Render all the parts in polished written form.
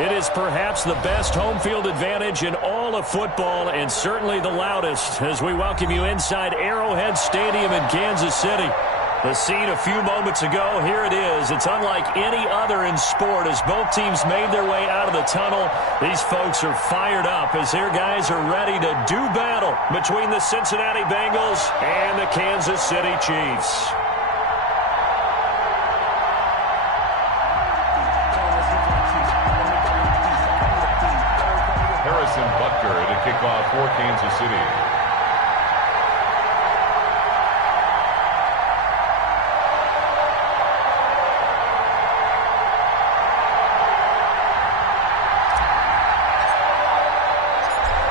It is perhaps the best home field advantage in all of football and certainly the loudest as we welcome you inside Arrowhead Stadium in Kansas City. The scene a few moments ago, here it is. It's unlike any other in sport as both teams made their way out of the tunnel. These folks are fired up as their guys are ready to do battle between the Cincinnati Bengals and the Kansas City Chiefs. Butker to kick off for Kansas City.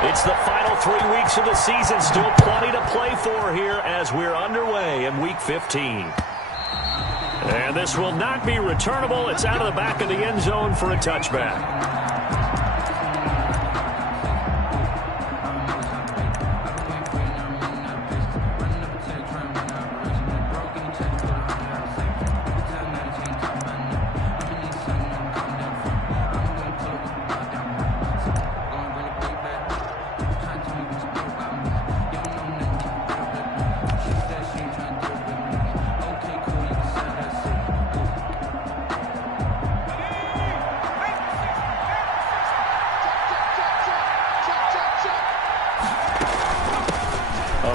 It's the final 3 weeks of the season. Still plenty to play for here as we're underway in Week 15. And this will not be returnable. It's out of the back of the end zone for a touchback.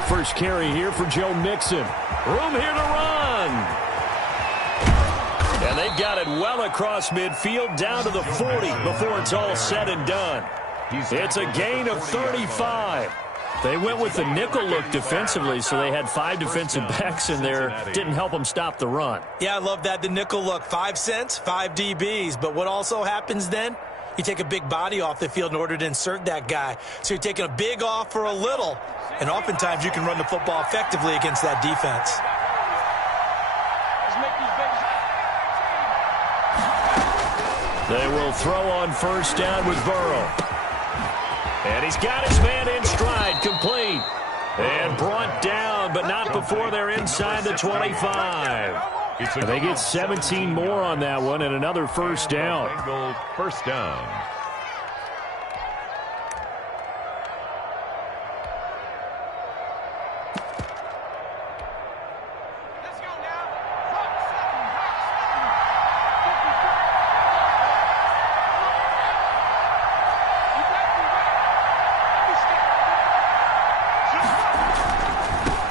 First carry here for Joe Mixon. Room here to run. And they've got it well across midfield down to the 40 before it's all said and done. It's a gain of 35. They went with the nickel look defensively, so they had 5 defensive backs in there. Didn't help them stop the run. Yeah, I love that, the nickel look. 5 cents, 5 DBs. But what also happens then? You take a big body off the field in order to insert that guy. So you're taking a big off for a little. And oftentimes you can run the football effectively against that defense. They will throw on first down with Burrow. And he's got his man in stride, complete. And brought down, but not before they're inside the 25. And they get 17 more on that one and another first down. First down.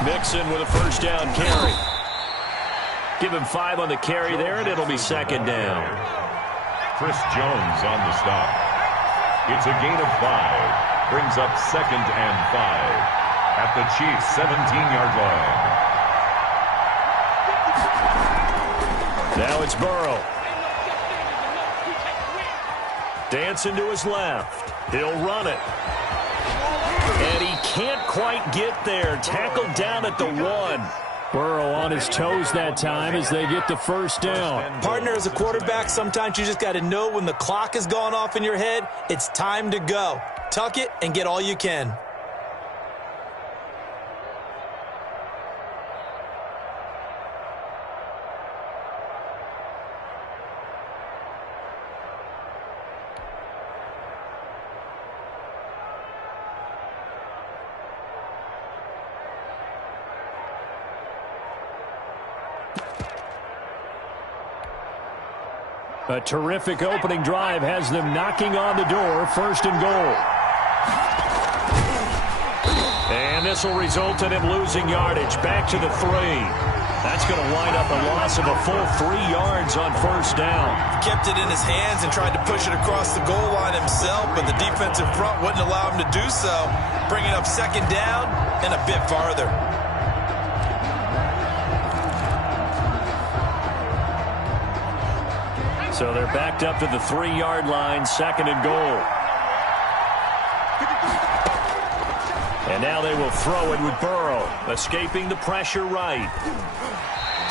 Mixon with a first down carry. Give him 5 on the carry there, and it'll be second down. Chris Jones on the stop. It's a gain of 5. Brings up second and 5 at the Chiefs' 17-yard line. Now it's Burrow. Dancing to his left. He'll run it. And he can't quite get there. Tackled down at the 1. Burrow on his toes that time as they get the first down. Partner, as a quarterback, sometimes you just got to know when the clock has gone off in your head, it's time to go. Tuck it and get all you can. A terrific opening drive has them knocking on the door, first and goal. And this will result in him losing yardage, back to the 3. That's going to wind up a loss of a full 3 yards on first down. Kept it in his hands and tried to push it across the goal line himself, but the defensive front wouldn't allow him to do so, bringing up second down and a bit farther. So they're backed up to the 3-yard line, second and goal. And now they will throw it with Burrow, escaping the pressure right.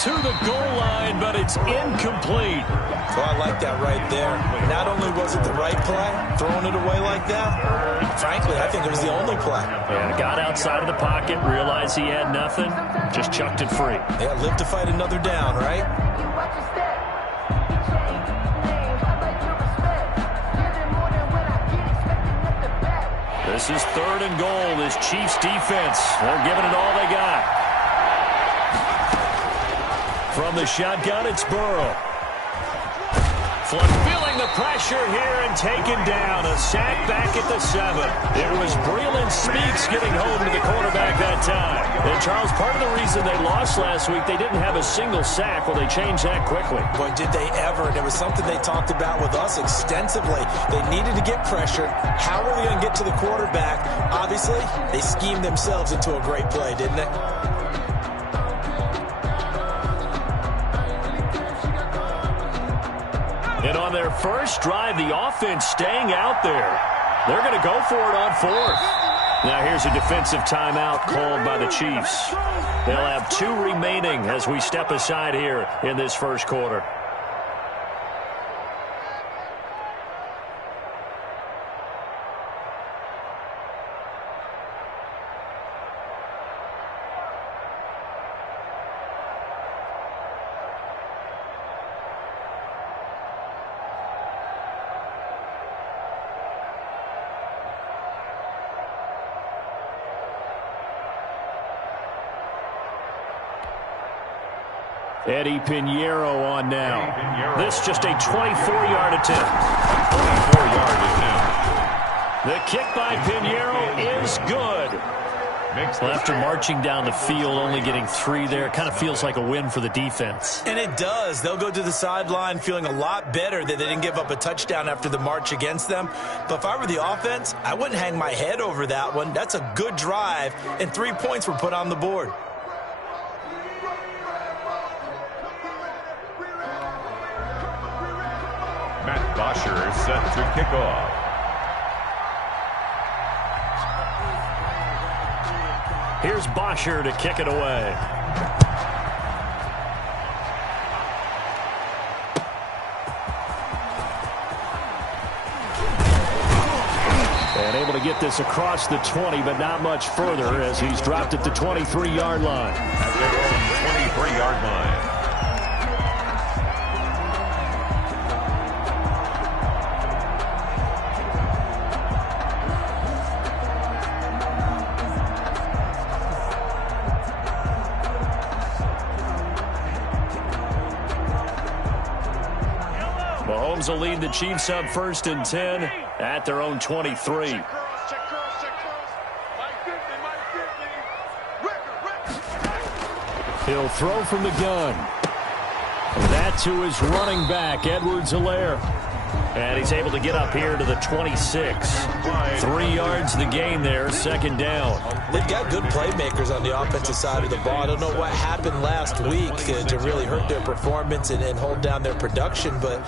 To the goal line, but it's incomplete. Well, I like that right there. Not only was it the right play, throwing it away like that, frankly, I think it was the only play. Yeah, got outside of the pocket, realized he had nothing, just chucked it free. Yeah, live to fight another down, right? This is 3rd and goal. This Chiefs defense, they're giving it all they got. From the shotgun, it's Burrow. Feeling the pressure here and taken down. A sack back at the 7. It was Breeland Speaks getting home to the quarterback that time. And, Charles, part of the reason they lost last week, they didn't have a single sack. Well, they changed that quickly. Boy, did they ever. And it was something they talked about with us extensively. They needed to get pressure. How are they going to get to the quarterback? Obviously, they schemed themselves into a great play, didn't they? And on their first drive, the offense staying out there. They're going to go for it on 4th. Now here's a defensive timeout called by the Chiefs. They'll have 2 remaining as we step aside here in this first quarter. Eddie Pinheiro on now. This just a 24-yard attempt. 24-yard attempt. The kick by Pinheiro is good. Well, after marching down the field, only getting 3 there, kind of feels like a win for the defense. And it does. They'll go to the sideline feeling a lot better that they didn't give up a touchdown after the march against them. But if I were the offense, I wouldn't hang my head over that one. That's a good drive, and 3 points were put on the board. Matt Bosher is set to kick off. Here's Bosher to kick it away. And able to get this across the 20, but not much further as he's dropped at the 23-yard line. At their own 23-yard line. Mahomes will lead the Chiefs up 1st and 10 at their own 23. He'll throw from the gun. That's who is running back, Edwards-Helaire. And he's able to get up here to the 26. 3 yards the gain there, 2nd down. They've got good playmakers on the offensive side of the ball. I don't know what happened last week to really hurt their performance and hold down their production, but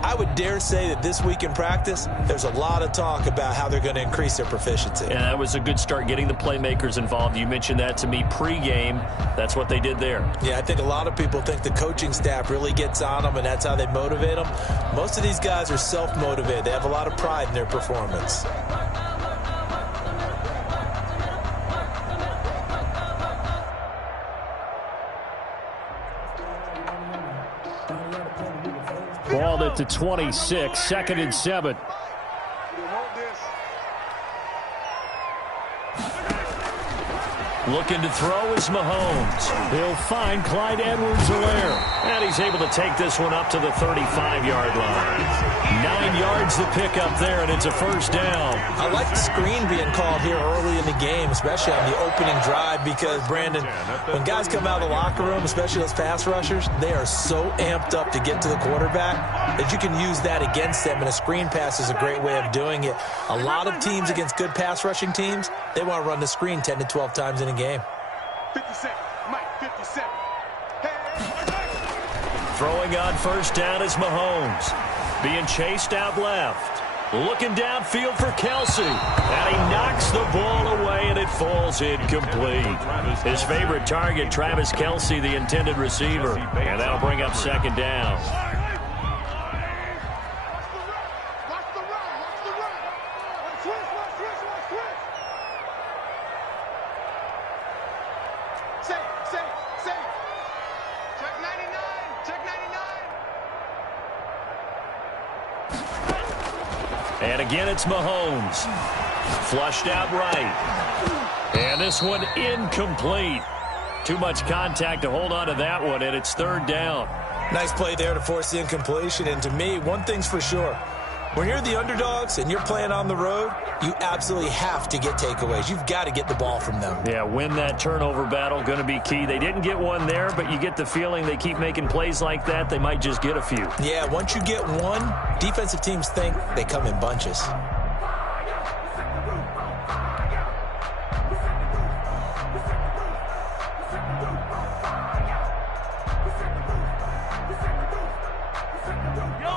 I would dare say that this week in practice, there's a lot of talk about how they're going to increase their proficiency. And that was a good start, getting the playmakers involved. You mentioned that to me pregame. That's what they did there. Yeah, I think a lot of people think the coaching staff really gets on them, and that's how they motivate them. Most of these guys are self-motivated. They have a lot of pride in their performance. Balled at the 26, 2nd and 7. Looking to throw is Mahomes. He'll find Clyde Edwards-Helaire. And he's able to take this one up to the 35-yard line. 9 yards to pick up there, and it's a 1st down. I like the screen being called here early in the game, especially on the opening drive, because, Brandon, when guys come out of the locker room, especially those pass rushers, they are so amped up to get to the quarterback that you can use that against them, and a screen pass is a great way of doing it. A lot of teams against good pass rushing teams, they want to run the screen 10 to 12 times in a game. 57, Mike, 57. Throwing on 1st down is Mahomes. Being chased out left. Looking downfield for Kelsey. And he knocks the ball away, and it falls incomplete. His favorite target, Travis Kelsey, the intended receiver. And that'll bring up 2nd down. And again, it's Mahomes. Flushed out right. And this one incomplete. Too much contact to hold on to that one, and it's third down. Nice play there to force the incompletion. And to me, one thing's for sure. When you're the underdogs and you're playing on the road, you absolutely have to get takeaways. You've got to get the ball from them. Yeah, win that turnover battle, going to be key. They didn't get one there, but you get the feeling they keep making plays like that, they might just get a few. Yeah, once you get one, defensive teams think they come in bunches.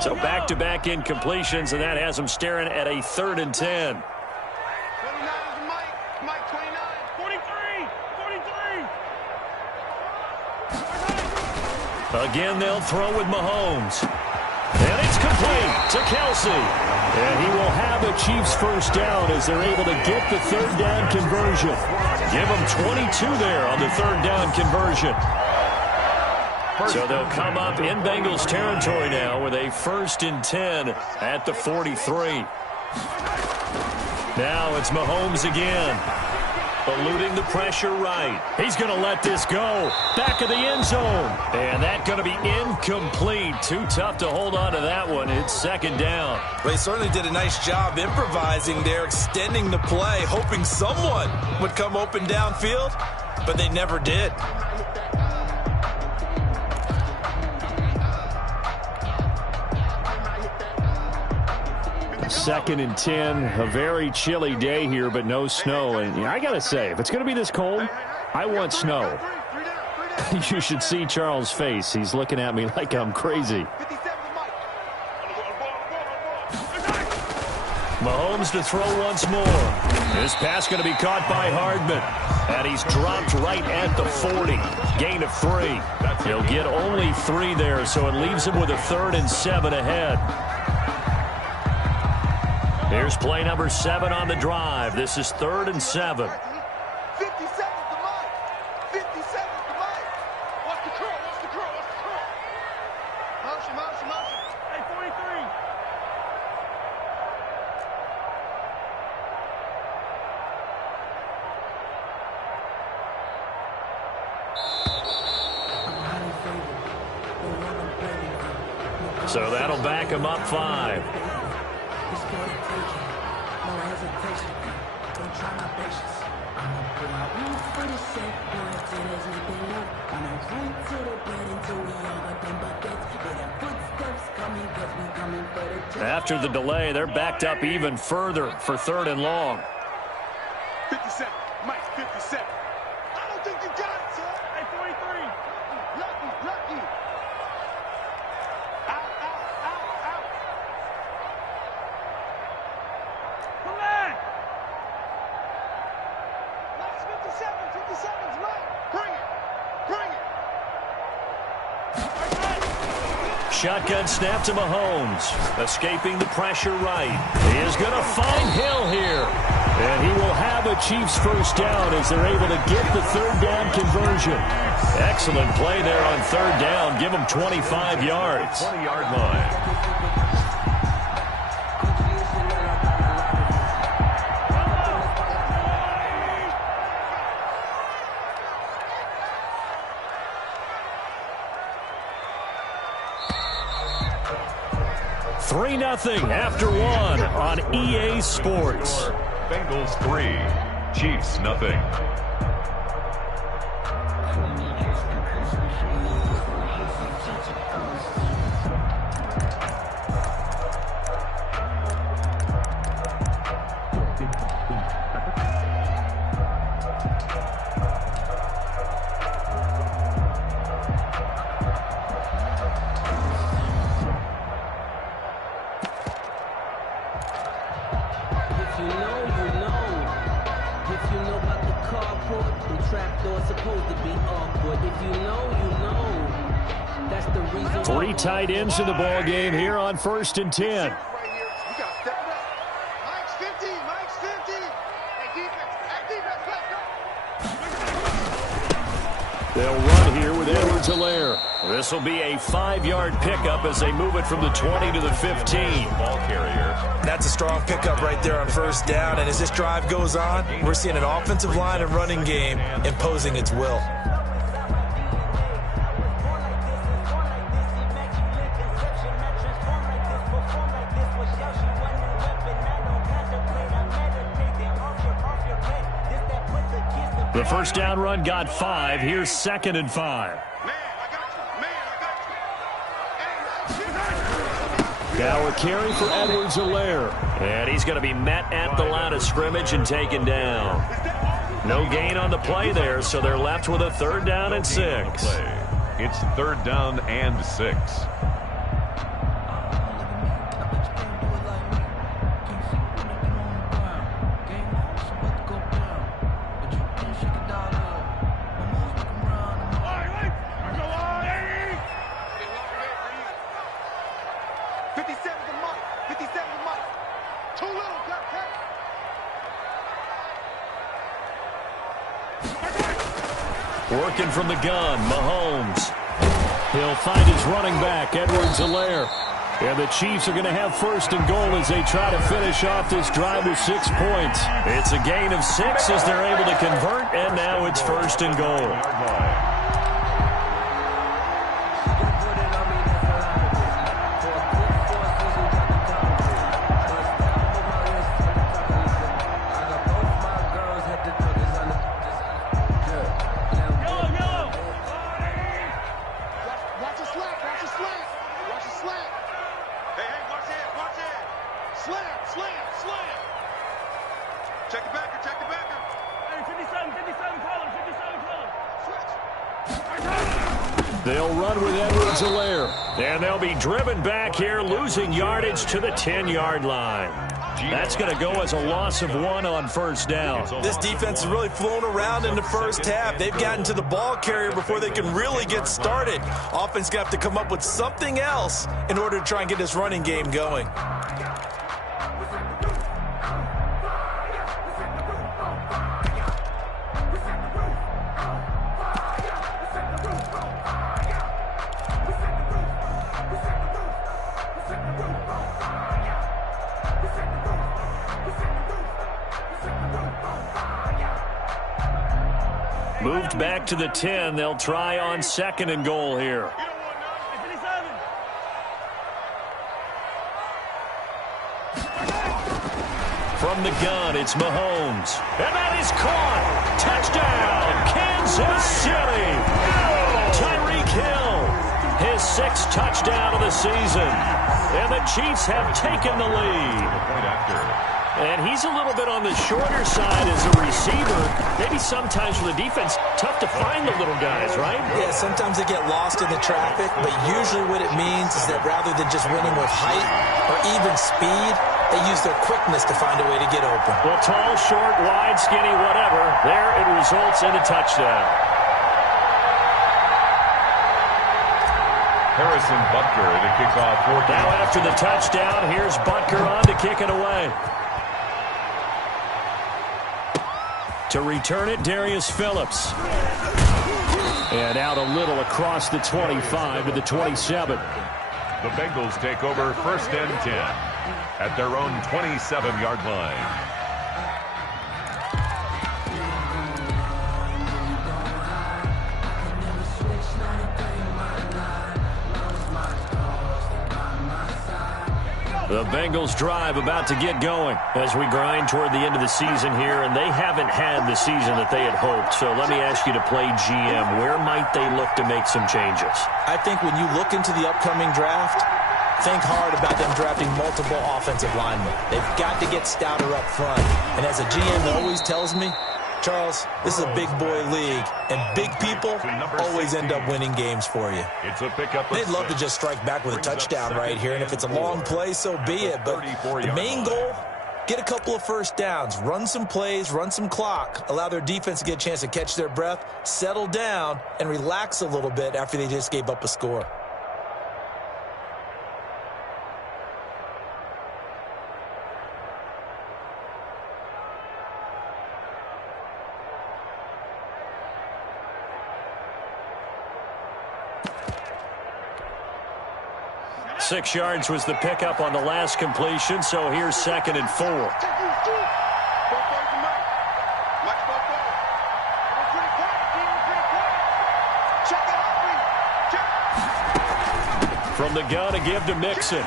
So back-to-back incompletions, and that has them staring at a 3rd and 10. 29 is Mike 29. 43. Again, they'll throw with Mahomes. And it's complete to Kelsey. And he will have a Chiefs first down as they're able to get the 3rd down conversion. Give them 22 there on the 3rd down conversion. So they'll come up in Bengals territory now with a 1st and 10 at the 43. Now it's Mahomes again. Eluding the pressure right. He's going to let this go. Back of the end zone. And that's going to be incomplete. Too tough to hold on to that one. It's 2nd down. They certainly did a nice job improvising there, extending the play, hoping someone would come open downfield, but they never did. 2nd and 10, a very chilly day here, but no snow. And I got to say, if it's going to be this cold, I want snow. You should see Charles' face. He's looking at me like I'm crazy. Mahomes to throw once more. This pass going to be caught by Hardman. And he's dropped right at the 40. Gain of 3. He'll get only 3 there, so it leaves him with a 3rd and 7 ahead. Here's play number 7 on the drive. This is 3rd and 7. 50 seconds to Mike. 50 seconds to Mike. What's the curl? What's the curl? What's the curl? Motion. Hey, 43. So that'll back him up 5. After the delay, they're backed up even further for 3rd and long. 57. Mike, 57. I don't think you got it, sir. Hey, 43. Lucky. Out. Come on. That's 57. 57's Mike. Bring it. Shotgun snap to Mahomes. Escaping the pressure right. He is going to find Hill here. And he will have a Chiefs first down as they're able to get the 3rd down conversion. Excellent play there on 3rd down. Give him 25 yards. 20-yard line. Three 3-0 after 1 on EA Sports. Bengals 3, Chiefs nothing. Three tight ends in the ball game here on 1st and 10. Mike's 50. Hey, defense, let's go. They'll run here with Edwards-Helaire. This will be a 5-yard pickup as they move it from the 20 to the 15. Ball carrier. That's a strong pickup right there on first down. And as this drive goes on, we're seeing an offensive line and running game imposing its will. The first down run got 5. Here's 2nd and 5. Now a carry for Edwards-Helaire. And he's going to be met at the line of scrimmage and taken down. No gain on the play there, so they're left with a 3rd down and 6. It's 3rd down and 6. Working from the gun, Mahomes. He'll find his running back, Edwards-Helaire. And the Chiefs are going to have 1st and goal as they try to finish off this drive with 6 points. It's a gain of 6 as they're able to convert, and now it's 1st and goal. They'll run with Edwards-Helaire. And they'll be driven back here, losing yardage to the 10-yard line. That's going to go as a loss of 1 on first down. This defense has really flown around in the first half. They've gotten to the ball carrier before they can really get started. Offense going to have to come up with something else in order to try and get this running game going. Moved back to the 10. They'll try on 2nd and goal here. From the gun, it's Mahomes. And that is caught. Touchdown, Kansas City. Tyreek Hill, his 6th touchdown of the season. And the Chiefs have taken the lead. Point after. And he's a little bit on the shorter side as a receiver. Maybe sometimes for the defense, tough to find the little guys, right? Yeah, sometimes they get lost in the traffic, but usually what it means is that rather than just winning with height or even speed, they use their quickness to find a way to get open. Well, tall, short, wide, skinny, whatever. There it results in a touchdown. Harrison Butker to kick off. Now after the touchdown, here's Butker on to kick it away. To return it, Darius Phillips. And out a little across the 25 to the 27. The Bengals take over 1st and 10 at their own 27-yard line. The Bengals drive about to get going as we grind toward the end of the season here, and they haven't had the season that they had hoped. So let me ask you to play GM. Where might they look to make some changes? I think when you look into the upcoming draft, think hard about them drafting multiple offensive linemen. They've got to get stouter up front. And as a GM always tells me, Charles, this is a big boy league, and big people always end up winning games for you. It's a pickup. They'd love to just strike back with a touchdown right here, and if it's a long play, so be it. But the main goal, get a couple of first downs, run some plays, run some clock, allow their defense to get a chance to catch their breath, settle down, and relax a little bit after they just gave up a score. 6 yards was the pickup on the last completion, so here's 2nd and 4. From the gun, a give to Mixon.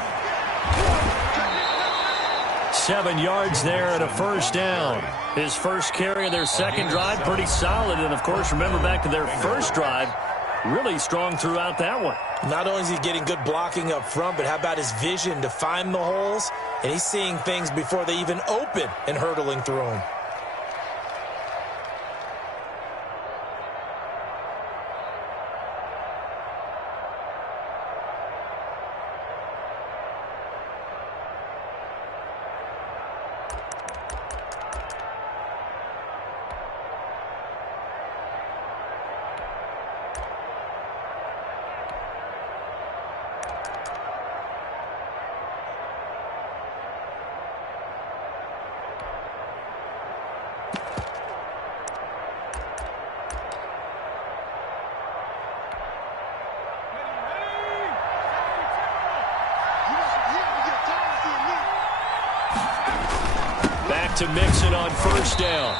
7 yards there and a first down. His first carry of their second drive, pretty solid. And, of course, remember back to their first drive, really strong throughout that one. Not only is he getting good blocking up front, but how about his vision to find the holes? And he's seeing things before they even open and hurtling through them. To Mixon on first down.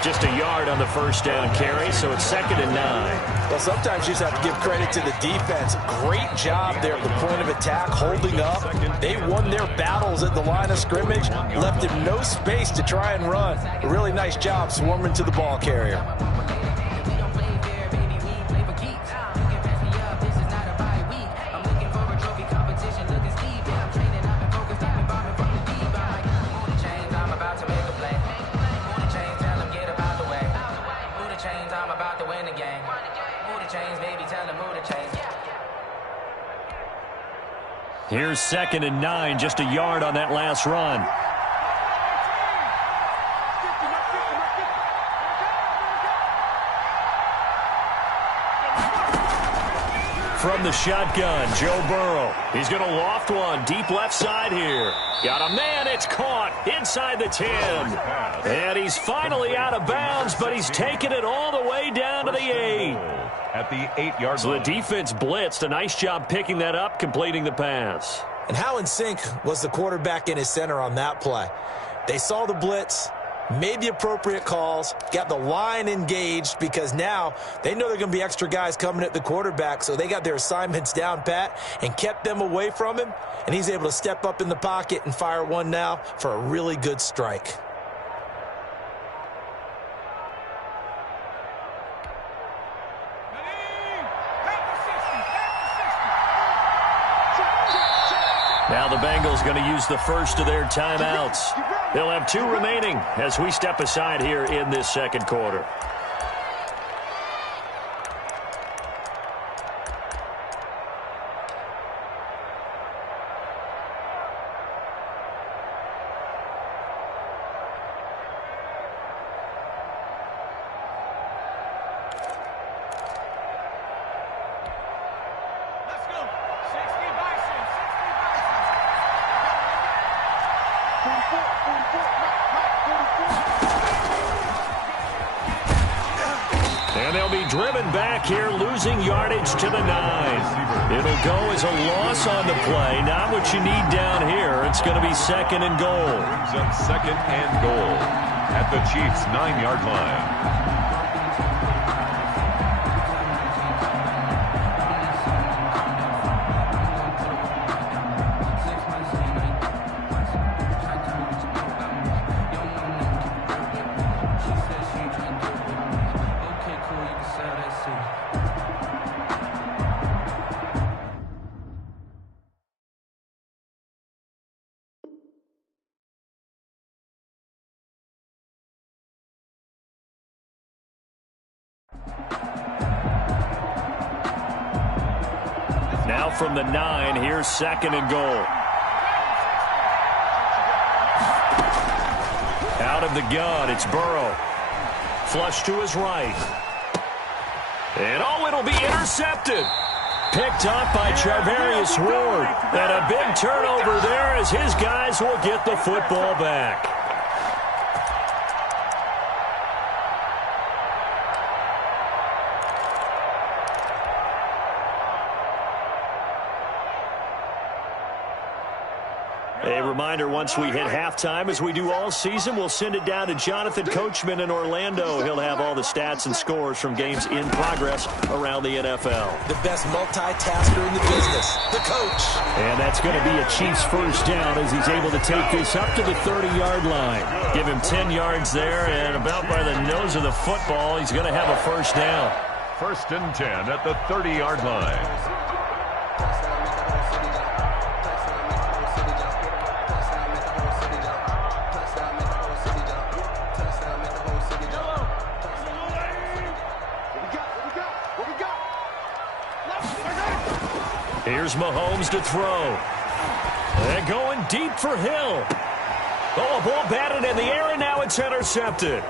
Just a yard on the first down carry, so it's 2nd and 9. Well, sometimes you just have to give credit to the defense. Great job there at the point of attack, holding up. They won their battles at the line of scrimmage, left him no space to try and run. A really nice job swarming to the ball carrier. Here's 2nd and 9, just a yard on that last run. From the shotgun, Joe Burrow. He's going to loft one deep left side here. Got a man, it's caught inside the 10. And he's finally out of bounds, but he's taken it all the way down to the 8. At the 8-yard line. So the defense blitzed. A nice job picking that up, completing the pass. And how in sync was the quarterback and his center on that play? They saw the blitz, made the appropriate calls, got the line engaged, because now they know there are going to be extra guys coming at the quarterback, so they got their assignments down pat and kept them away from him, and he's able to step up in the pocket and fire one now for a really good strike. Now the Bengals going to use the first of their timeouts. They'll have 2 remaining as we step aside here in this second quarter. And they'll be driven back here, losing yardage to the 9. It'll go as a loss on the play. Not what you need down here. It's going to be 2nd and goal. Brings up 2nd and goal at the Chiefs' 9-yard line. Now from the 9, here's 2nd and goal. Out of the gun, it's Burrow. Flush to his right. And it'll be intercepted. Picked up by Charvarius Ward. And a big turnover there as his guys will get the football back. A reminder, once we hit halftime, as we do all season, we'll send it down to Jonathan Coachman in Orlando. He'll have all the stats and scores from games in progress around the NFL. The best multitasker in the business, the coach. And that's going to be a Chiefs first down as he's able to take this up to the 30-yard line. Give him 10 yards there, and about by the nose of the football, he's going to have a first down. 1st and 10 at the 30-yard line. Here's Mahomes to throw. And going deep for Hill. Oh, a ball batted in the air, and now it's intercepted.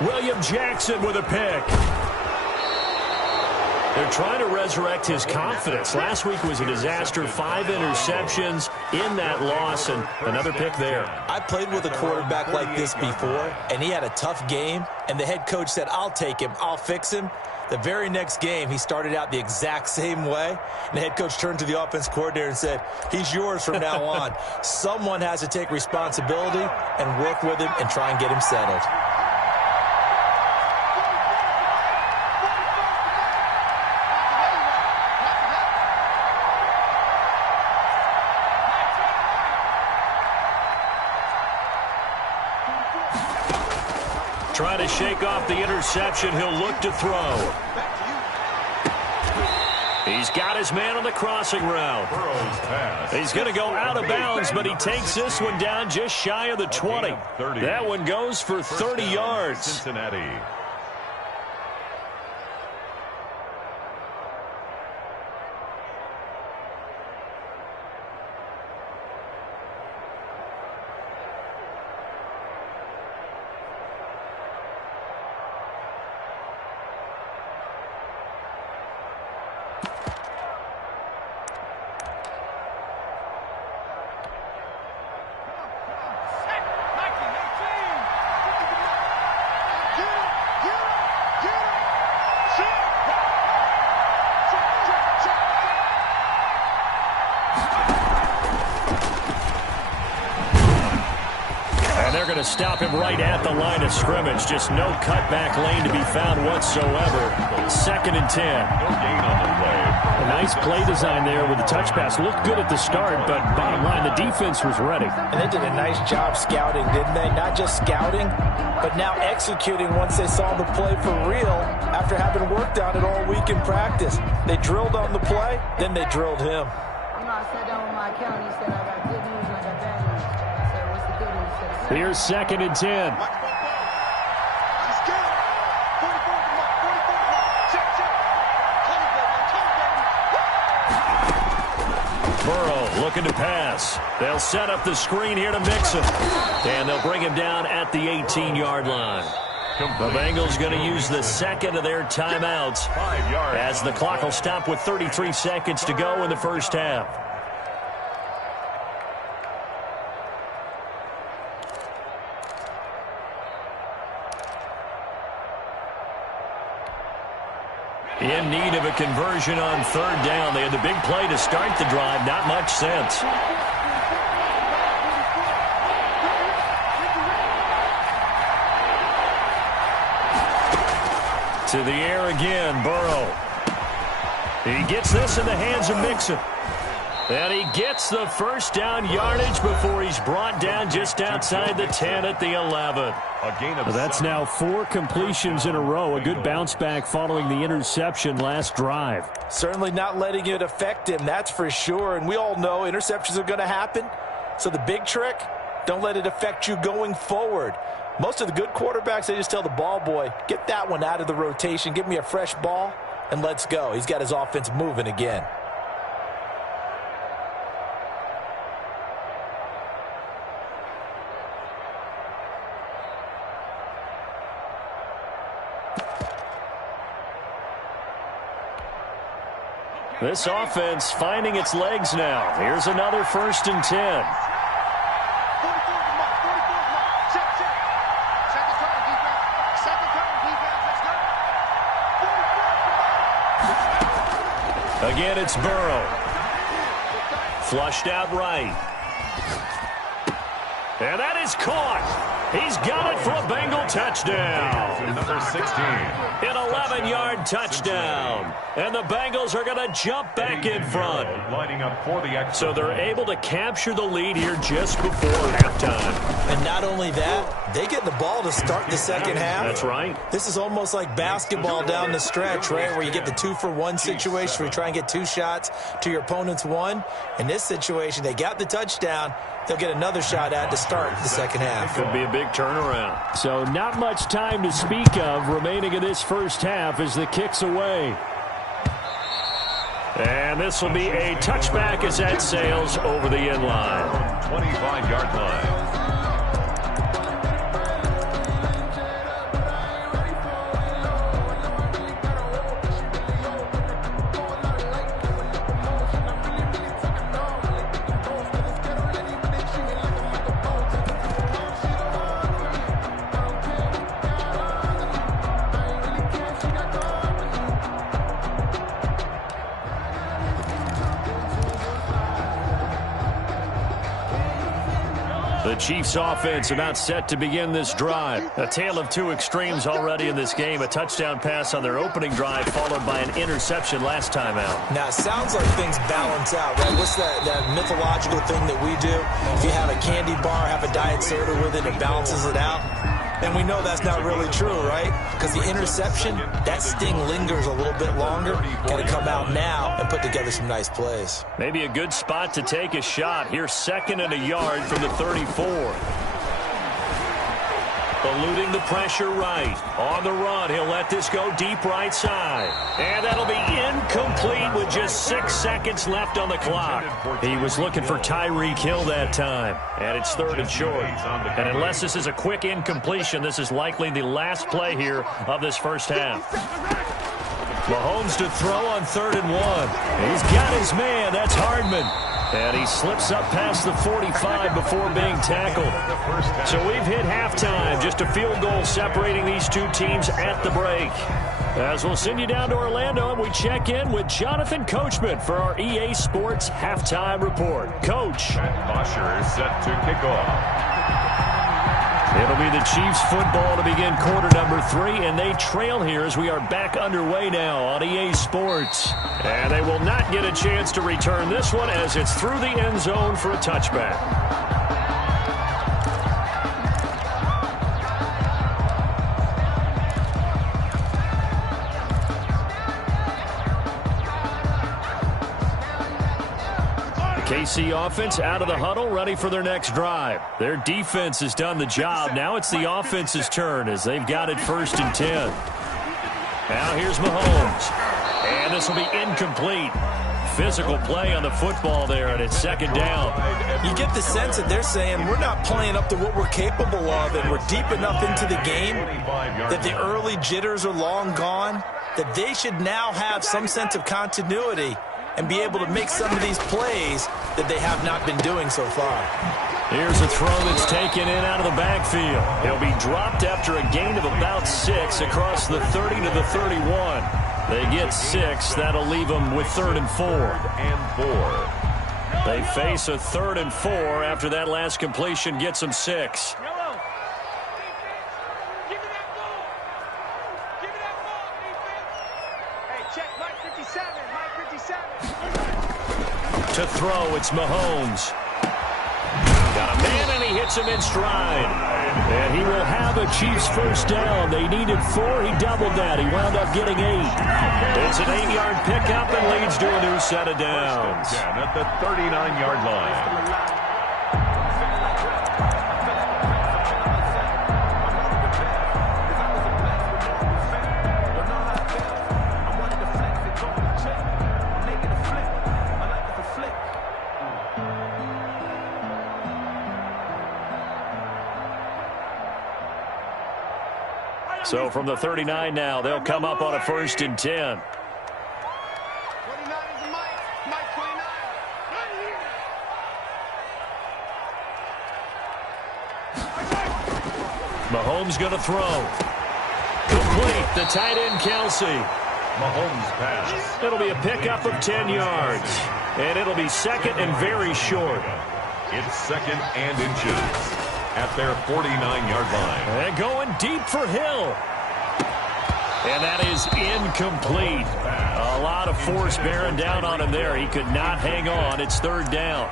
William Jackson with a pick. They're trying to resurrect his confidence. Last week was a disaster. 5 interceptions in that loss, and another pick there. I played with a quarterback like this before, and he had a tough game, and the head coach said, I'll take him, I'll fix him. The very next game, he started out the exact same way, and the head coach turned to the offense coordinator and said, he's yours from now on. Someone has to take responsibility and work with him and try and get him settled. Trying to shake off the interception. He'll look to throw. He's got his man on the crossing route. He's going to go out of bounds, but he takes this one down just shy of the 20. That one goes for 30 yards. Cincinnati. They're going to stop him right at the line of scrimmage. Just no cutback lane to be found whatsoever. 2nd and 10. No gain on the play. A nice play design there with the touch pass. Looked good at the start, but bottom line, the defense was ready. And they did a nice job scouting, didn't they? Not just scouting, but now executing once they saw the play for real after having worked on it all week in practice. They drilled on the play, then they drilled him. You know, I sat down with my accountant. He said, I got good news and I got bad news. I said, what's the good news? He said, Here's 2nd and 10. Burrow looking to pass. They'll set up the screen here to Mixon. And they'll bring him down at the 18-yard line. The Bengals going to use the second of their timeouts as the clock will stop with 33 seconds to go in the first half. In need of a conversion on 3rd down. They had the big play to start the drive. Not much sense. To the air again, Burrow. He gets this in the hands of Mixon. And he gets the first down yardage before he's brought down just outside the 10 at the 11. That's now 4 completions in a row. A good bounce back following the interception last drive. Certainly not letting it affect him, that's for sure. And we all know interceptions are going to happen. So the big trick, don't let it affect you going forward. Most of the good quarterbacks, they just tell the ball boy, get that one out of the rotation, give me a fresh ball, and let's go. He's got his offense moving again. This offense finding its legs now. Here's another 1st and 10. Again, it's Burrow. Flushed out right. And that is caught. He's got it for a Bengal touchdown. Number 16. An 11-yard touchdown. And the Bengals are going to jump back in front. Lining up for the extra. So they're able to capture the lead here just before halftime. And not only that, they get the ball to start the second half. That's right. This is almost like basketball down the stretch, right, where you get the 2-for-1 situation where you try and get 2 shots to your opponent's 1. In this situation, they got the touchdown. They'll get another shot at to start the second half. Could be a big turnaround. So not much time to speak of remaining in this first half as the kick's away. And this will be a touchback as that sails over the end line. 25-yard line. The Chiefs offense about set to begin this drive. A tale of 2 extremes already in this game. A touchdown pass on their opening drive followed by an interception last time out. Now, it sounds like things balance out, right? What's that mythological thing that we do? If you have a candy bar, have a diet soda with it, it balances it out. And we know that's not really true, right? Because the interception, that sting lingers a little bit longer. Got to come out now and put together some nice plays. Maybe a good spot to take a shot. Here's 2nd and a yard from the 34. Eluding the pressure right. On the run, he'll let this go deep right side. And that'll be incomplete with just 6 seconds left on the clock. He was looking for Tyreek Hill that time. And it's 3rd and short. And unless this is a quick incompletion, this is likely the last play here of this first half. Mahomes to throw on 3rd and 1. He's got his man. That's Hardman. And he slips up past the 45 before being tackled. So we've hit halftime. Just a field goal separating these 2 teams at the break. As we'll send you down to Orlando and we check in with Jonathan Coachman for our EA Sports Halftime Report. Coach. Bosher is set to kick off. It'll be the Chiefs football to begin quarter number 3, and they trail here as we are back underway now on EA Sports. And they will not get a chance to return this one as it's through the end zone for a touchback. KC offense out of the huddle, ready for their next drive. Their defense has done the job. Now it's the offense's turn as they've got it 1st and 10. Now here's Mahomes. And this will be incomplete. Physical play on the football there, and it's 2nd down. You get the sense that they're saying we're not playing up to what we're capable of, and we're deep enough into the game that the early jitters are long gone, that they should now have some sense of continuity and be able to make some of these plays that they have not been doing so far. Here's a throw that's taken in out of the backfield. He'll be dropped after a gain of about 6 across the 30 to the 31. They get 6. That'll leave them with 3rd and 4. They face a 3rd and 4 after that last completion gets them 6. To throw, it's Mahomes. Got a man, and he hits him in stride. And he will have a Chiefs first down. They needed 4. He doubled that. He wound up getting 8. It's an 8-yard pickup and leads to a new set of downs. At the 39-yard line. So from the 39 now, they'll come up on a 1st and 10. 29 is the Mike 29. Mahomes going to throw. Complete. The tight end, Kelsey. Mahomes pass. It'll be a pickup of 10 yards. And it'll be 2nd and very short. It's 2nd and inches at their 49-yard line. And going deep for Hill. And that is incomplete. A lot of force bearing down on him there. He could not hang on. It's 3rd down.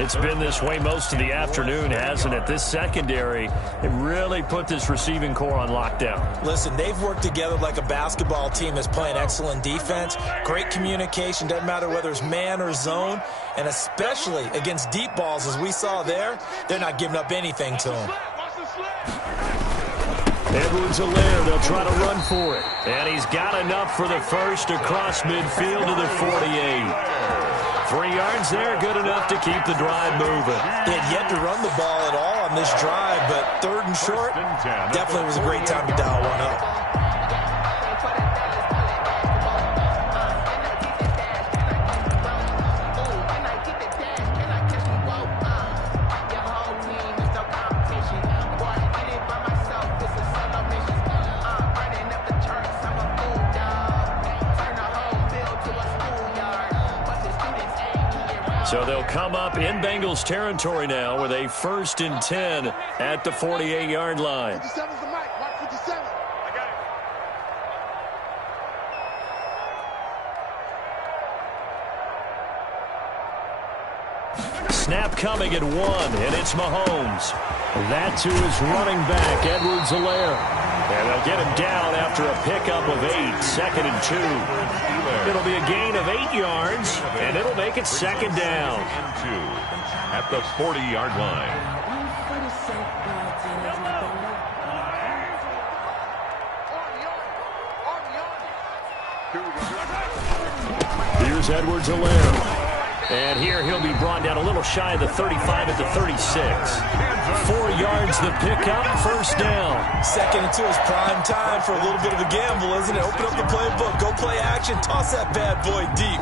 It's been this way most of the afternoon, hasn't it? This secondary, it really put this receiving core on lockdown. Listen, they've worked together like a basketball team that's playing excellent defense. Great communication. Doesn't matter whether it's man or zone. And especially against deep balls, as we saw there, they're not giving up anything to them. Edwards-Helaire, they'll try to run for it. And he's got enough for the first across midfield to the 48. 3 yards there, good enough to keep the drive moving. They had yet to run the ball at all on this drive, but 3rd and short, definitely was a great time to dial one up. So they'll come up in Bengals territory now with a 1st and 10 at the 48-yard line. 57's the mic. Watch 57. I got it. Snap coming at 1, and it's Mahomes. That's who is running back, Edwards-Helaire. And they'll get him down after a pickup of 8, 2nd and 2. It'll be a gain of 8 yards, and it'll make it 2nd down. At the 40-yard line. Here's Edwards-Helaire. And here he'll be brought down a little shy of the 35 at the 36. 4 yards the pickup, 1st down. 2nd and 2 is prime time for a little bit of a gamble, isn't it? Open up the playbook, go play action, toss that bad boy deep.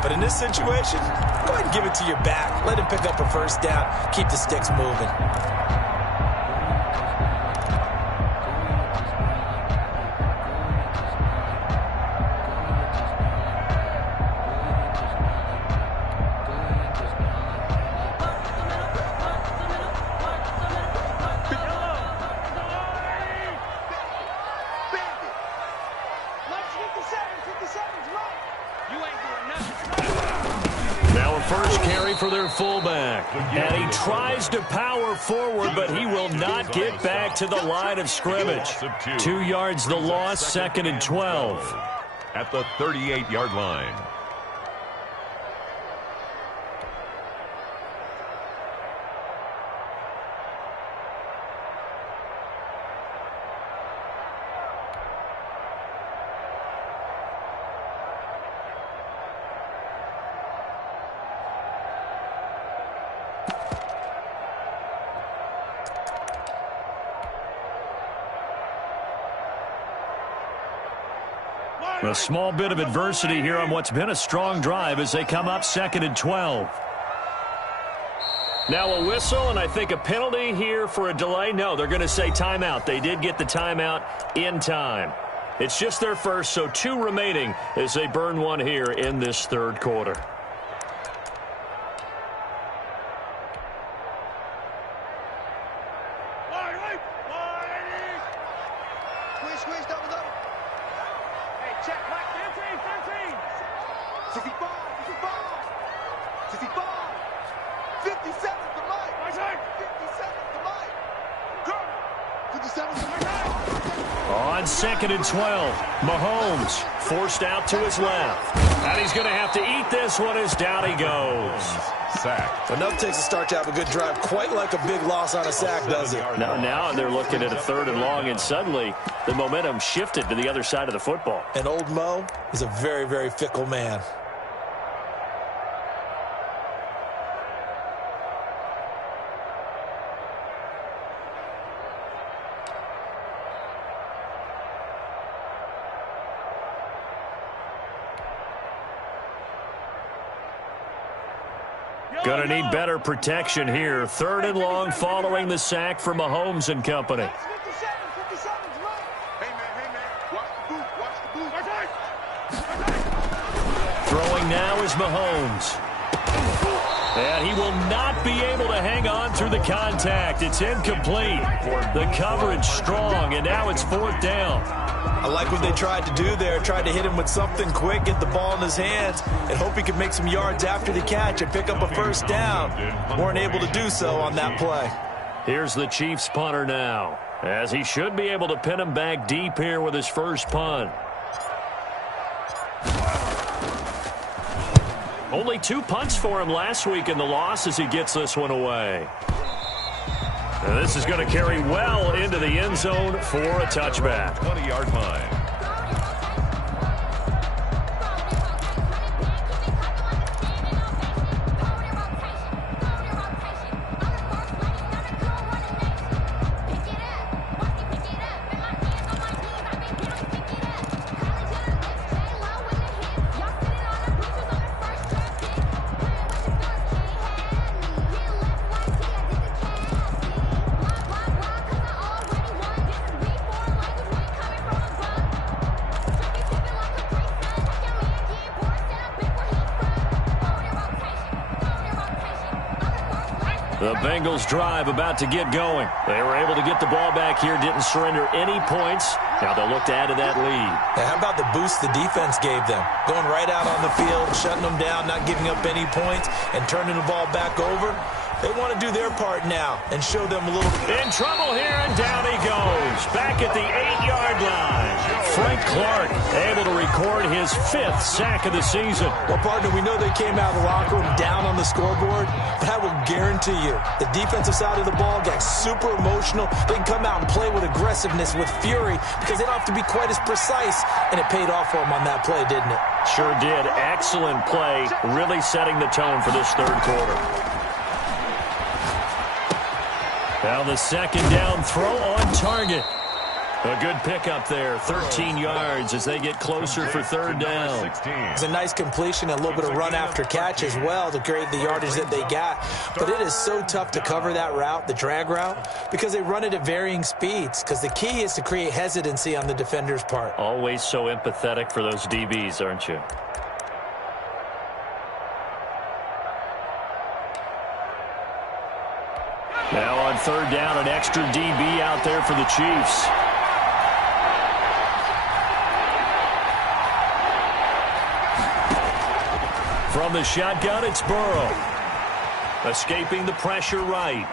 But in this situation, go ahead and give it to your back. Let him pick up a 1st down, keep the sticks moving. For their fullback. And he tries to power forward, but he will not get back to the line of scrimmage. 2 yards the loss, 2nd and 12. At the 38-yard line. A small bit of adversity here on what's been a strong drive as they come up 2nd and 12. Now a whistle, and I think a penalty here for a delay. No, they're going to say timeout. They did get the timeout in time. It's just their first, so 2 remaining as they burn 1 here in this 3rd quarter. Squeeze, double. Hey, check, Mike, 13. 65, 57 to Mike. 57 to Mike. 57 to Mike. On 2nd and 12, Mahomes forced out to his left. And he's going to have to eat this one as down he goes. Sack. Enough takes to start to have a good drive, quite like a big loss on a sack, does it? Now they're looking at a 3rd and long, and suddenly the momentum shifted to the other side of the football. And old Mo is a very, very fickle man. Going to need better protection here. 3rd and long following the sack for Mahomes and company. Hey, man. Watch the boot. Throwing now is Mahomes. And he will not be able to hang on through the contact. It's incomplete. The coverage strong, and now it's 4th down. I like what they tried to do there. Tried to hit him with something quick, get the ball in his hands, and hope he could make some yards after the catch and pick up a first down. Weren't able to do so on that play. Here's the Chiefs punter now, as he should be able to pin him back deep here with his first punt. Only 2 punts for him last week in the loss as he gets this one away. And this is going to carry well into the end zone for a touchback. 20-yard line. The Bengals drive about to get going. They were able to get the ball back here, didn't surrender any points. Now they'll look to add to that lead. Now, how about the boost the defense gave them? Going right out on the field, shutting them down, not giving up any points, and turning the ball back over. They want to do their part now and show them a little. In trouble here, and down he goes. Back at the 8-yard line. Frank Clark able to record his 5th sack of the season. Well, partner, we know they came out of the locker room down on the scoreboard, but I will guarantee you the defensive side of the ball got super emotional. They can come out and play with aggressiveness, with fury, because they don't have to be quite as precise, and it paid off for them on that play, didn't it? Sure did. Excellent play, really setting the tone for this 3rd quarter. Now the 2nd down throw on target. A good pickup there, 13 yards as they get closer for 3rd down. It's a nice completion, a little bit of run after catch as well to create the yardage that they got. But it is so tough to cover that route, the drag route, because they run it at varying speeds. Because the key is to create hesitancy on the defender's part. Always so empathetic for those DBs, aren't you? Now on 3rd down, an extra DB out there for the Chiefs. From the shotgun, it's Burrow. Escaping the pressure right.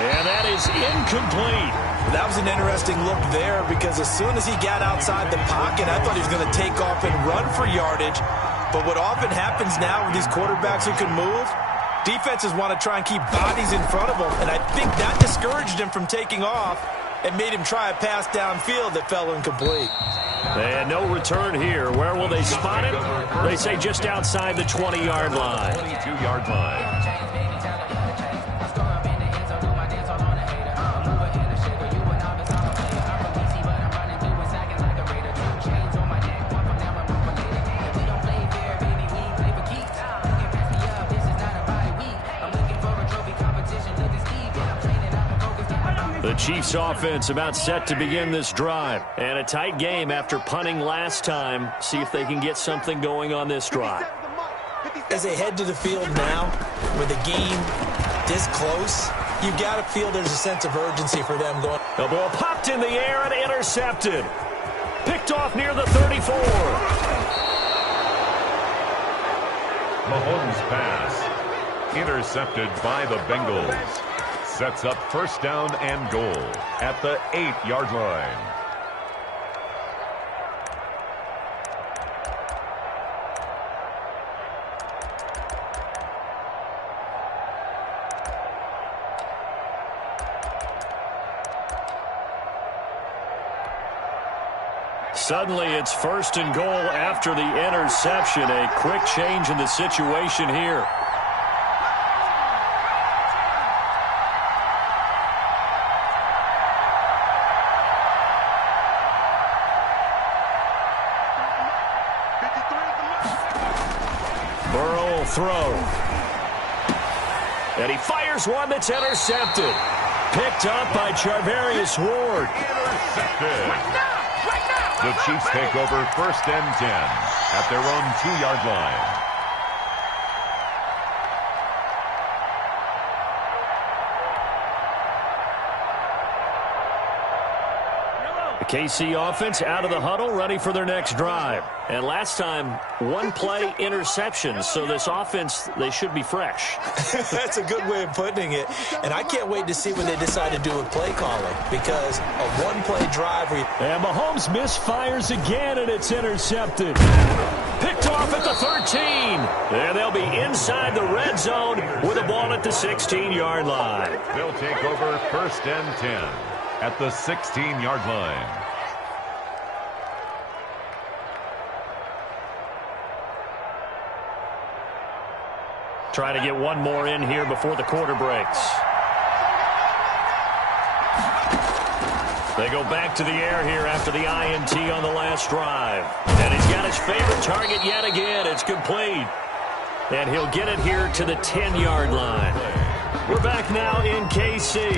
And that is incomplete. That was an interesting look there because as soon as he got outside the pocket, I thought he was going to take off and run for yardage. But what often happens now with these quarterbacks who can move, defenses want to try and keep bodies in front of them, and I think that discouraged him from taking off and made him try a pass downfield that fell incomplete. And no return here. Where will they spot him? They say just outside the 20-yard line. 22-yard line. The Chiefs offense about set to begin this drive. And a tight game after punting last time. See if they can get something going on this drive. As they head to the field now, with the game this close, you've got to feel there's a sense of urgency for them going. The ball popped in the air and intercepted. Picked off near the 34. Mahomes' pass intercepted by the Bengals. Sets up 1st down and goal at the 8-yard line. Suddenly it's 1st and goal after the interception. A quick change in the situation here. Burrow will throw. And he fires one that's intercepted. Picked up by Charvarius Ward. Intercepted. The Chiefs take over 1st and 10 at their own 2-yard line. The KC offense out of the huddle, ready for their next drive. And last time, one-play interceptions, so this offense, they should be fresh. That's a good way of putting it. And I can't wait to see what they decide to do with play calling, because a one-play drive where And Mahomes misfires again, and it's intercepted. Picked off at the 13. And they'll be inside the red zone with the ball at the 16-yard line. They'll take over 1st and 10 at the 16-yard line. Trying to get one more in here before the quarter breaks. They go back to the air here after the INT on the last drive. And he's got his favorite target yet again. It's complete. And he'll get it here to the 10-yard line. We're back now in KC.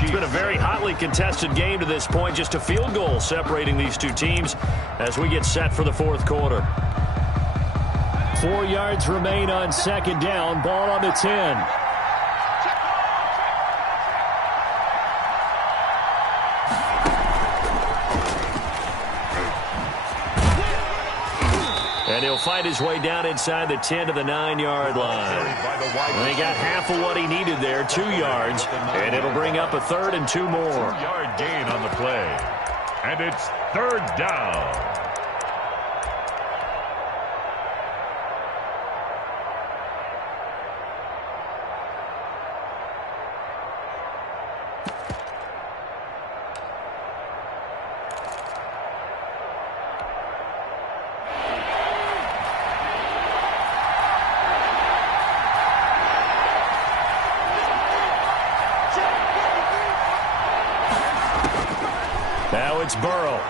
It's been a very hotly contested game to this point. Just a field goal separating these two teams as we get set for the fourth quarter. 4 yards remain on 2nd down. Ball on the 10. And he'll fight his way down inside the 10 to the 9-yard line. And he got half of what he needed there, 2 yards. And it'll bring up a 3rd and 2 more. 2-yard gain on the play. And it's 3rd down. Now it's Burrow.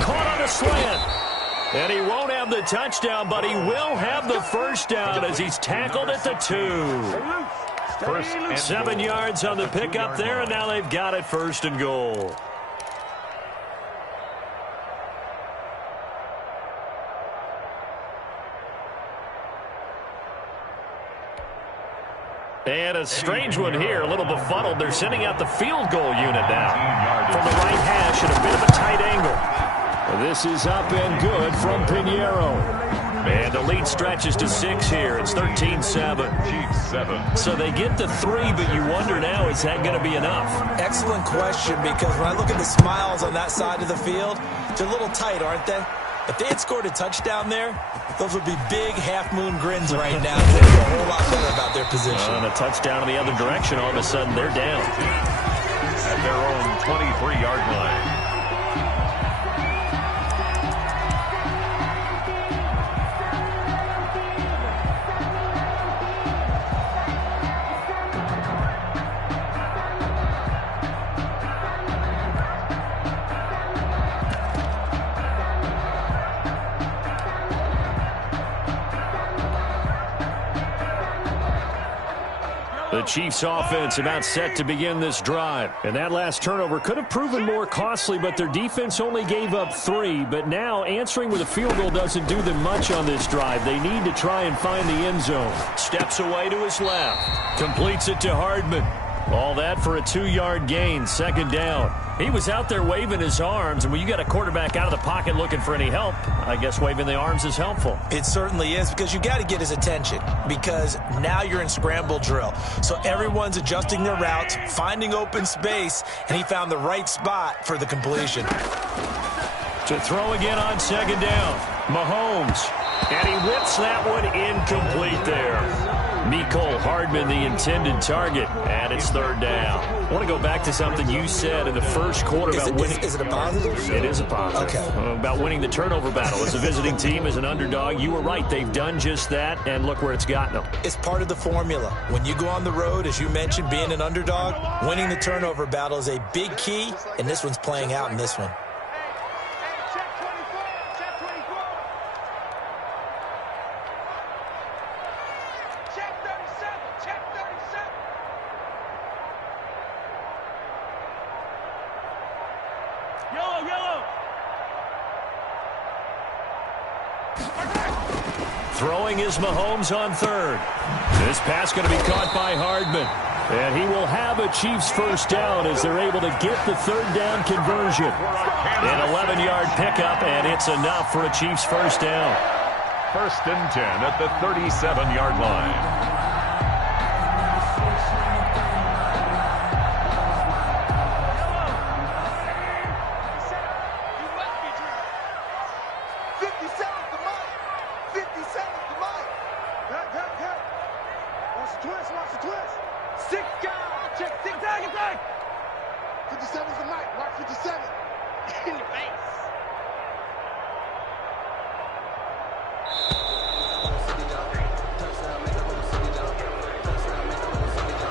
Caught on a slant. And he won't have the touchdown, but he will have the first down as he's tackled at the 2. 7 yards on the pickup there, and now they've got it 1st and goal. And a strange one here, a little befuddled. They're sending out the field goal unit now from the right hash at a bit of a tight angle. This is up and good from Pinheiro. And the lead stretches to 6 here. It's 13-7. Chiefs 7. So they get the 3, but you wonder now, is that going to be enough? excellent question, because when I look at the smiles on that side of the field, they're a little tight, aren't they? If they had scored a touchdown there, those would be big half-moon grins right now. They feel a whole lot better about their position. And a touchdown in the other direction, all of a sudden they're down. At their own 23-yard line. The Chiefs offense about set to begin this drive. And that last turnover could have proven more costly, but their defense only gave up 3. But now answering with a field goal doesn't do them much on this drive. They need to try and find the end zone. Steps away to his left. Completes it to Hardman. All that for a 2-yard gain, 2nd down. He was out there waving his arms, and when you got a quarterback out of the pocket looking for any help, I guess waving the arms is helpful. It certainly is, because you got to get his attention, because now you're in scramble drill. So everyone's adjusting their routes, finding open space, and he found the right spot for the completion. To throw again on 2nd down, Mahomes. And he whips that one incomplete there. Mecole Hardman, the intended target, and it's 3rd down. I want to go back to something you said in the first quarter about winning. Is it a positive? It is a positive. Okay. About winning the turnover battle. As a visiting team, as an underdog, you were right. They've done just that, and look where it's gotten them. It's part of the formula. When you go on the road, as you mentioned, being an underdog, winning the turnover battle is a big key, and this one's playing out in this one. Throwing is Mahomes on 3rd. This pass going to be caught by Hardman. And he will have a Chiefs first down as they're able to get the third down conversion. An 11-yard pickup, and it's enough for a Chiefs first down. 1st and 10 at the 37-yard line.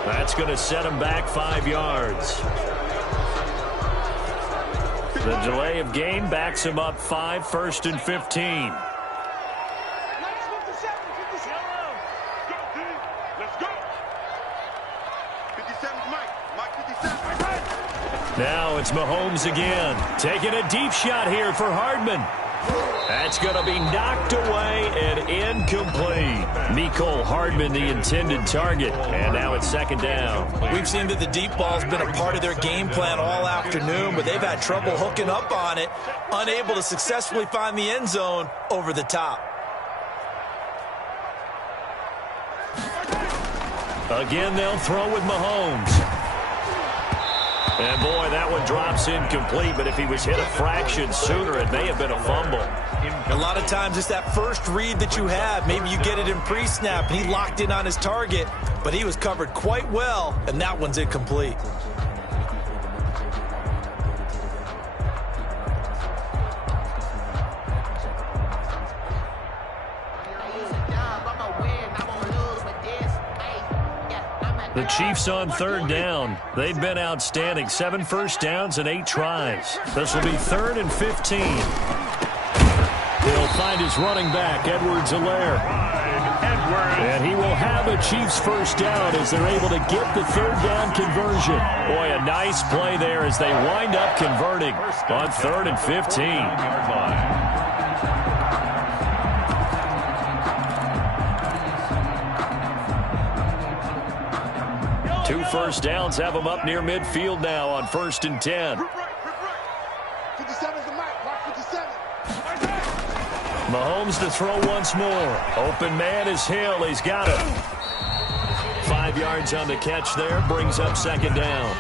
That's going to set him back 5 yards. The delay of game backs him up 5, 1st and 15. Now it's Mahomes again, taking a deep shot here for Hardman. That's going to be knocked away and incomplete. Mecole Hardman, the intended target, and now it's 2nd down. We've seen that the deep ball's been a part of their game plan all afternoon, but they've had trouble hooking up on it, unable to successfully find the end zone over the top. Again, they'll throw with Mahomes. And, boy, that one drops incomplete, but if he was hit a fraction sooner, it may have been a fumble. A lot of times it's that first read that you have. Maybe you get it in pre-snap, and he locked in on his target, but he was covered quite well, and that one's incomplete. The Chiefs on 3rd down. They've been outstanding. 7 first downs and 8 tries. This will be 3rd and 15. He'll find his running back, Edwards-Helaire. And he will have a Chiefs first down as they're able to get the 3rd down conversion. Boy, a nice play there as they wind up converting on 3rd and 15. 2 first downs have them up near midfield now on 1st and 10. 57's the mic. Watch 57. Mahomes to throw once more. Open man is Hill. He's got it. 5 yards on the catch there. Brings up 2nd down.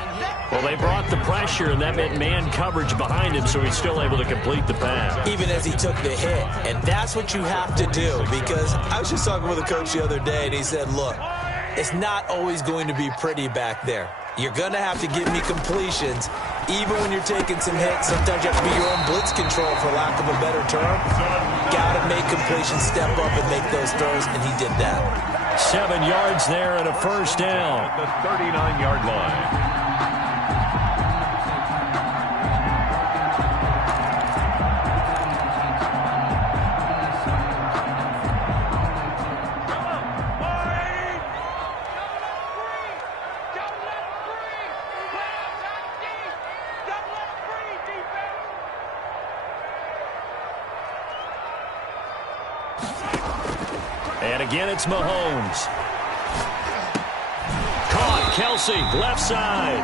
Well, they brought the pressure, and that meant man coverage behind him, so he's still able to complete the pass. Even as he took the hit. And that's what you have to do, because I was just talking with a coach the other day, and he said, look, it's not always going to be pretty back there. You're going to have to give me completions. Even when you're taking some hits, sometimes you have to be your own blitz control, for lack of a better term. Got to make completions, step up and make those throws, and he did that. 7 yards there and a first down. At the 39-yard line. And again, it's Mahomes. Caught, Kelsey, left side.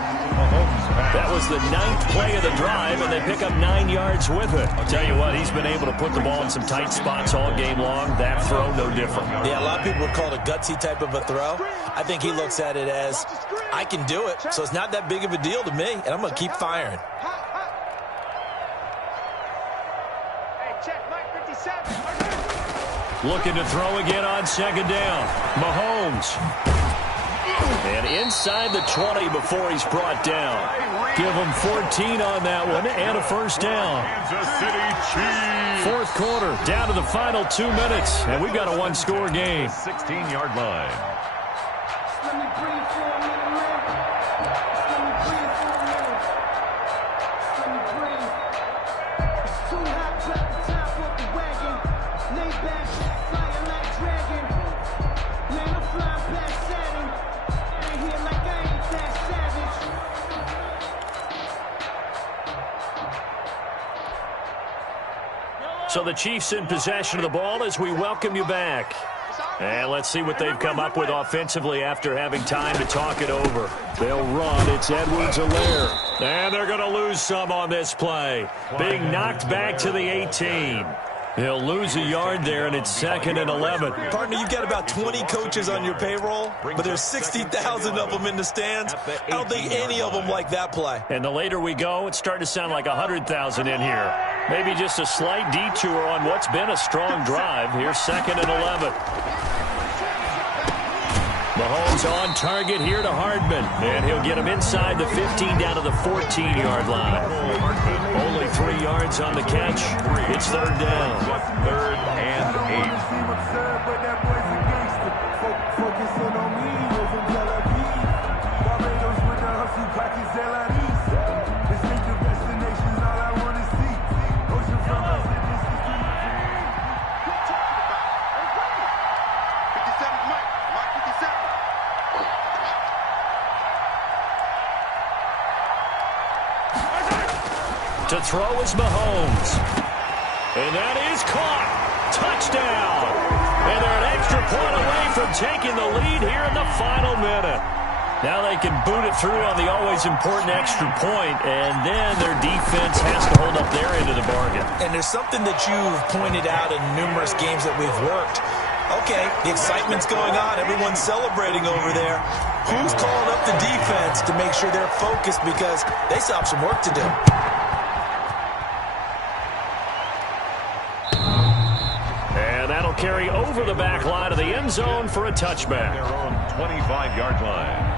That was the 9th play of the drive, and they pick up 9 yards with it. I'll tell you what, he's been able to put the ball in some tight spots all game long. That throw, no different. Yeah, a lot of people would call it a gutsy type of a throw. I think he looks at it as, I can do it, so it's not that big of a deal to me, and I'm going to keep firing. Hey, check, Mike 57. Looking to throw again on 2nd down. Mahomes. And inside the 20 before he's brought down. Give him 14 on that one and a first down. Kansas City Chiefs. 4th quarter, down to the final 2 minutes, and we've got a one-score game. 16-yard line. Let me breathe for a minute, man. Let me breathe for a minute. Let me breathe. It's too hot, drop the top off the wagon. Lay back, flying like dragon. Man, I'm flying past Saturn. Ain't here like I ain't that savage. So the Chiefs in possession of the ball as we welcome you back. And let's see what they've come up with offensively after having time to talk it over. They'll run. It's Edwards-Helaire. And they're going to lose some on this play. Being knocked back to the 18. He'll lose a yard there, and it's 2nd and 11. Partner, you've got about 20 coaches on your payroll, but there's 60,000 of them in the stands. I don't think any of them like that play. And the later we go, it's starting to sound like 100,000 in here. Maybe just a slight detour on what's been a strong drive. Here's 2nd and 11. Mahomes on target here to Hardman, and he'll get him inside the 15 down to the 14-yard line. Only 3 yards on the catch. It's 3rd down. 3rd and 8. To throw is Mahomes. And that is caught. Touchdown. And they're an extra point away from taking the lead here in the final minute. Now they can boot it through on the always important extra point, and then their defense has to hold up their end of the bargain. And there's something that you've pointed out in numerous games that we've worked. Okay, the excitement's going on. Everyone's celebrating over there. Who's calling up the defense to make sure they're focused, because they still have some work to do. Carry over the back line of the end zone for a touchback. Their own 25-yard line.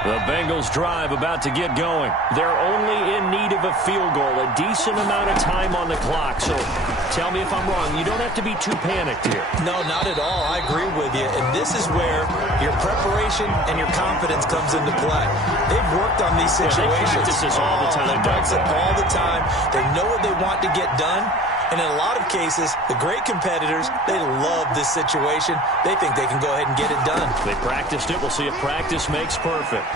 The Bengals drive about to get going. They're only in need of a field goal, a decent amount of time on the clock. So tell me if I'm wrong. You don't have to be too panicked here. No, not at all. I agree with you. And this is where your preparation and your confidence comes into play. They've worked on these situations. They practice this all the time. They practice it all the time. They know what they want to get done. And in a lot of cases, the great competitors, they love this situation. They think they can go ahead and get it done. They practiced it. We'll see if practice makes perfect.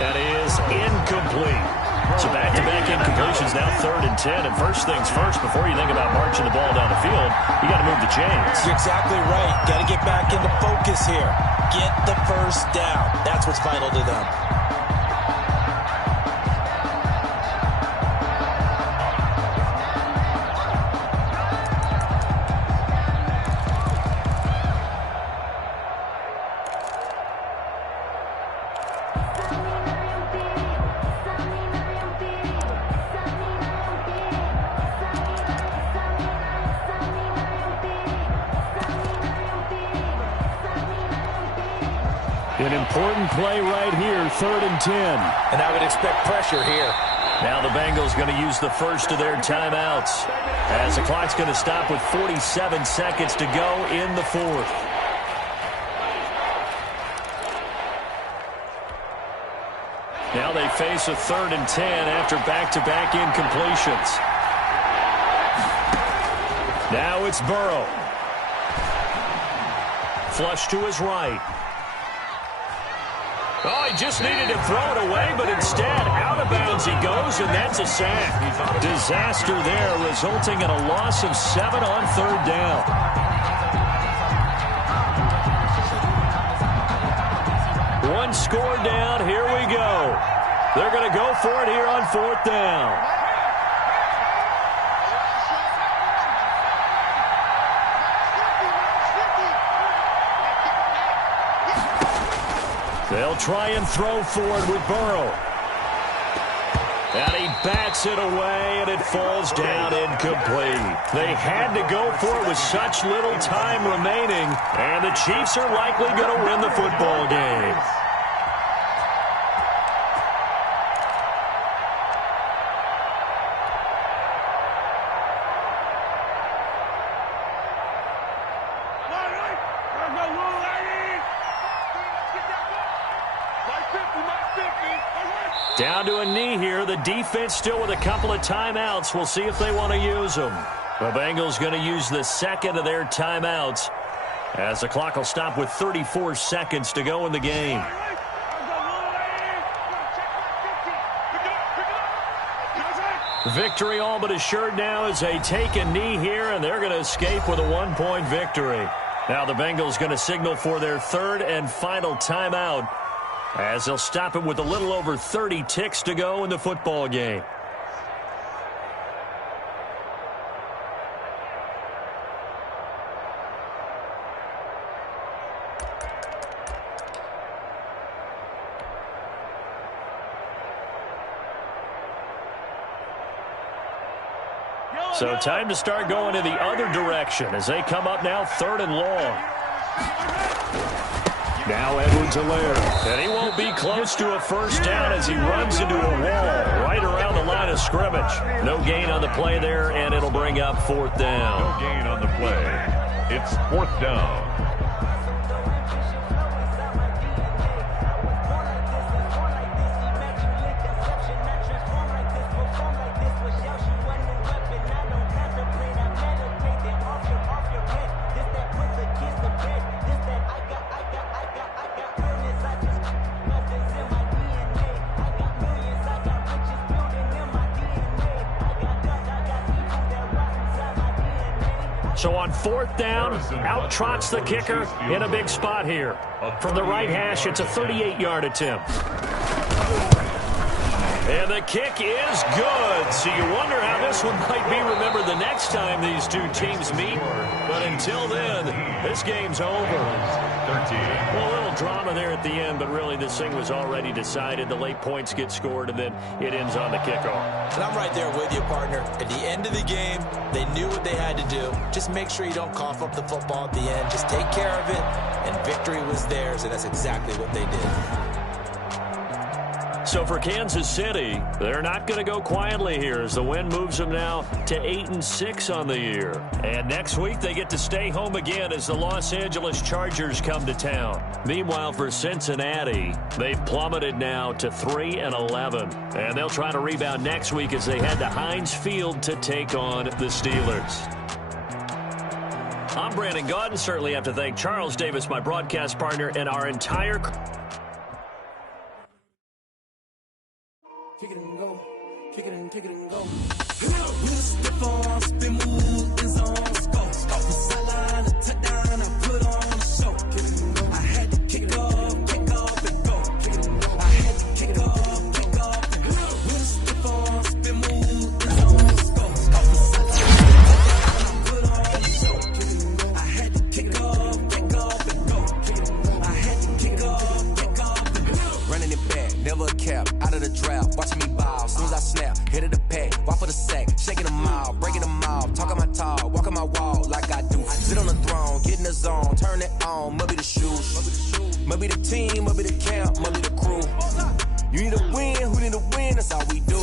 That is incomplete. So back-to-back incompletions, now 3rd and 10. And first things first, before you think about marching the ball down the field, you got to move the chains. You're exactly right. Got to get back into focus here. Get the first down. That's what's vital to them. An important play right here, 3rd and 10. And I would expect pressure here. Now the Bengals going to use the first of their timeouts, as the clock's going to stop with 47 seconds to go in the 4th. Now they face a 3rd and 10 after back-to-back incompletions. Now it's Burrow. Flush to his right. Oh, he just needed to throw it away, but instead, out of bounds he goes, and that's a sack. Disaster there, resulting in a loss of 7 on 3rd down. One score down, here we go. They're going to go for it here on 4th down. They'll try and throw forward with Burrow. And he bats it away, and it falls down incomplete. They had to go for it with such little time remaining, and the Chiefs are likely going to win the football game. Down to a knee here. The defense still with a couple of timeouts. We'll see if they want to use them. The Bengals going to use the second of their timeouts as the clock will stop with 34 seconds to go in the game. Victory all but assured now as they take a knee here, and they're going to escape with a 1-point victory. Now the Bengals going to signal for their third and final timeout as they'll stop it with a little over 30 ticks to go in the football game. So time to start going in the other direction as they come up now 3rd and long. Now Edwards-Helaire. And he won't be close to a first down as he runs into a wall right around the line of scrimmage. No gain on the play there, and it'll bring up 4th down. No gain on the play. It's 4th down. So on 4th down, out trots the kicker in a big spot here. From the right hash, it's a 38-yard attempt. And the kick is good. So you wonder how this one might be remembered the next time these two teams meet. But until then, this game's over. 13. Well, a little drama there at the end, but really this thing was already decided. The late points get scored, and then it ends on the kickoff. And I'm right there with you, partner. At the end of the game, they knew what they had to do. Just make sure you don't cough up the football at the end. Just take care of it, and victory was theirs, and that's exactly what they did. So for Kansas City, they're not going to go quietly here as the win moves them now to 8-6 on the year. And next week they get to stay home again as the Los Angeles Chargers come to town. Meanwhile for Cincinnati, they've plummeted now to 3-11. And they'll try to rebound next week as they head to Heinz Field to take on the Steelers. I'm Brandon Gaudin. Certainly have to thank Charles Davis, my broadcast partner, and our entire Kick it and go. Kick it and go. With a stiff arm, spin move, in zone, go. Off the sideline, a touchdown, I put on a show. Kick it and go. I had to kick off and go. Kick it and go. I had to kick off and go. With a stiff arm, spin move, in zone, go. Off the sideline, I put on a show. Kick it and go. I had to kick off and go. Kick it and go. I had to kick off and go. Running it back, never a cap, out of the draft. Watching me ball, soon as I snap, hit of the pack, walk for the sack, shaking them all, breaking them all, talking my talk, walking my wall like I do. Sit on the throne, get in the zone, turn it on, maybe the shoes, maybe the team, maybe the camp, maybe the crew. You need a win, who need a win, that's all we do.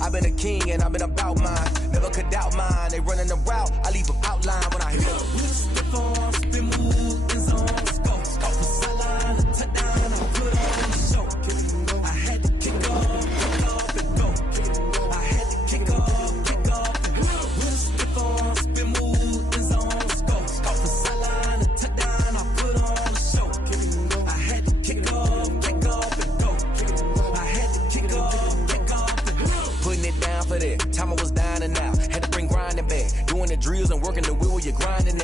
I've been a king and I've been about mine, never could doubt mine. They running the route, I leave them outline when I hit them. With a stiff arm, spin move, in zone, go. Off the sideline, a touchdown, I put on the show. I had to kick off and go. I had to kick off and go. With a stiff arm, spin move, in zone, go. Off the sideline, a touchdown, I put on the show. I had to kick off and go. I had to kick off and go. Putting it down for that. Time I was down and out. Had to bring grinding back. Doing the drills and working the wheel, you're grinding.